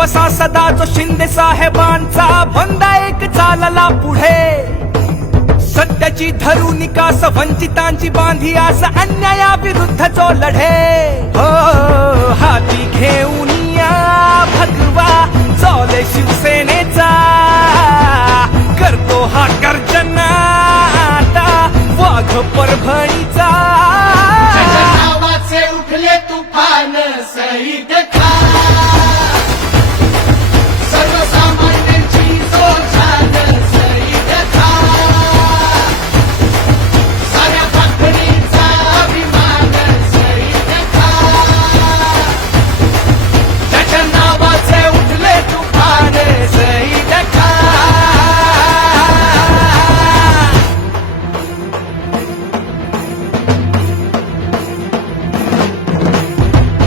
बसा सदा जो शिंदे साहेबांचा बंदा एक चालला पुढे सत्याची धरू निकास वंचितांची बांधी आस अन्यायाविरुद्ध जो लढे हो हाती घेऊन या भगवा चौले शिवसेनेचा करतो हा गर्जना आता वाघ परभणीचा नावाचे उठले तुफान सईद सर्वसामान्यांची जो छान सईद साऱ्या पाखडीचा अभिमान सईद त्याच्या नावाचे उठले तुफान सईद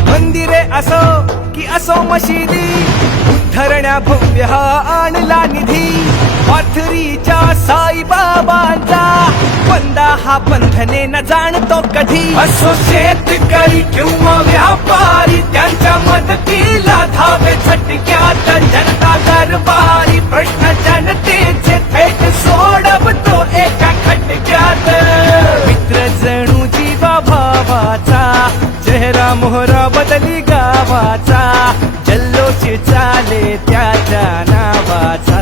मंदिरे असो की असो मशिदी धरण्या भव्य हा आणला निधी पाथरीच्या साईबाबांचा बंदा हा बंधने न जाणतो कधी असो शेतकरी किंवा व्यापारी त्यांच्या मदतीला धावे झटक्यात जनता दरबारी प्रश्न जनतेचे थेट सोडवतो एका खटक्यात मित्र जणू जीवा भावाचा चेहरा मोहरा बदली गावाचा जल्लोष चाले त्याच्या नावाचा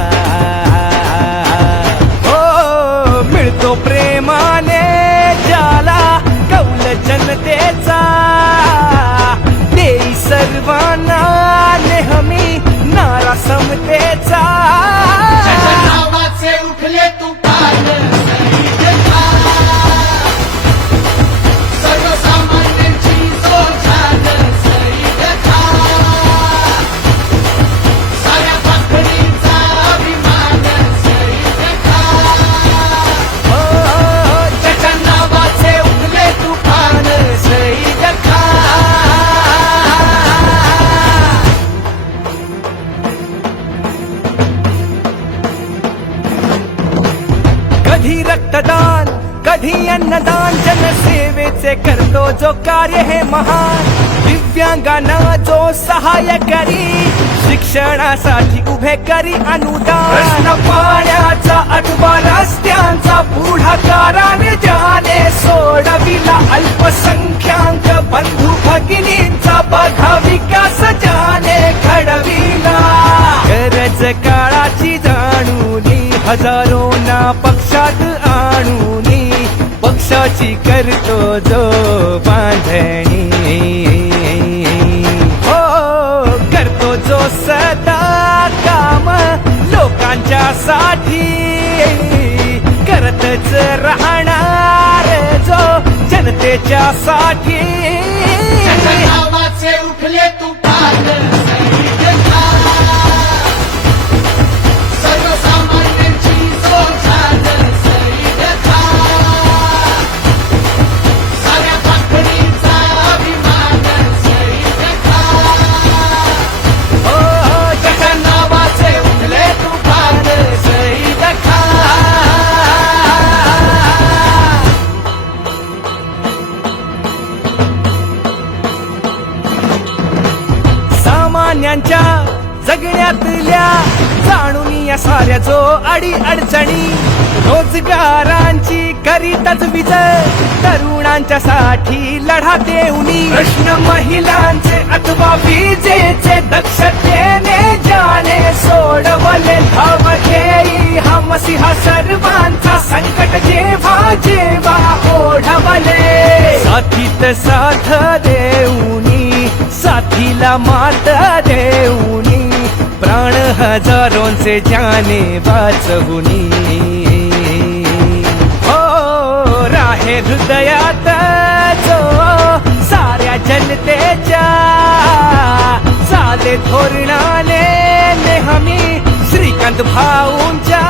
हो मिळतो प्रेमाने ज्याला कौल जनतेचा देई सर्वांना नेहमी नारा समतेचा नावाचे उठले तुफान सईद सर्वसामान्यांची जो छान सईद साऱ्या पाखडीचा अभिमान सईद त्याच्या नावाचे उठले तुफान सईद कधी रक्तदान कधी अन्नदान जनसेवेचे करतो जो कार्य हे महान दिव्यांगांना जो सहाय्य करी शिक्षणासाठी उभे करी अनुदान प्रश्न पाण्याचा अथवा रस्त्यांचा पुढाकाराने ज्याने सोडविला अल्पसंख्याक बंधू भगिनींचा बघा विकास ज्याने घडविला गरज काळाची जाणूनी हजारोंना पक्षात आणूनी पक्षाची करतो जो बांधणी हो करतो जो सदा काम लोकांच्या साठी करतच राहणार जो जनतेच्या साठी नावाचे उठले तुफान सईद सर्वसामान्यांची जो छान सईद साऱ्या पाखडीचा अभिमान सईद हो त्याच्या नावाचे उठले तुफान सईद सामान्यांच्या जगण्यातल्या जाणून या साऱ्या जो अडी अडचणी रोजगारांची करीतच विजय तरुणांच्या साठी लढा देऊनी प्रश्न महिलांचे अथवा विजेचे दक्षतेने ज्याने सोडवले धाव घेई हा मसीहा सर्वांचा संकट जेव्हा जेव्हा ओढवले साथीत साथ देऊनी साथीला मात देऊनी प्राण हजारोंचे ज्याने वाचवुनी हो राहे हृदयात जो साऱ्या जनतेच्या चाले धोरणाने नेहमी श्रीकांत भाऊंच्या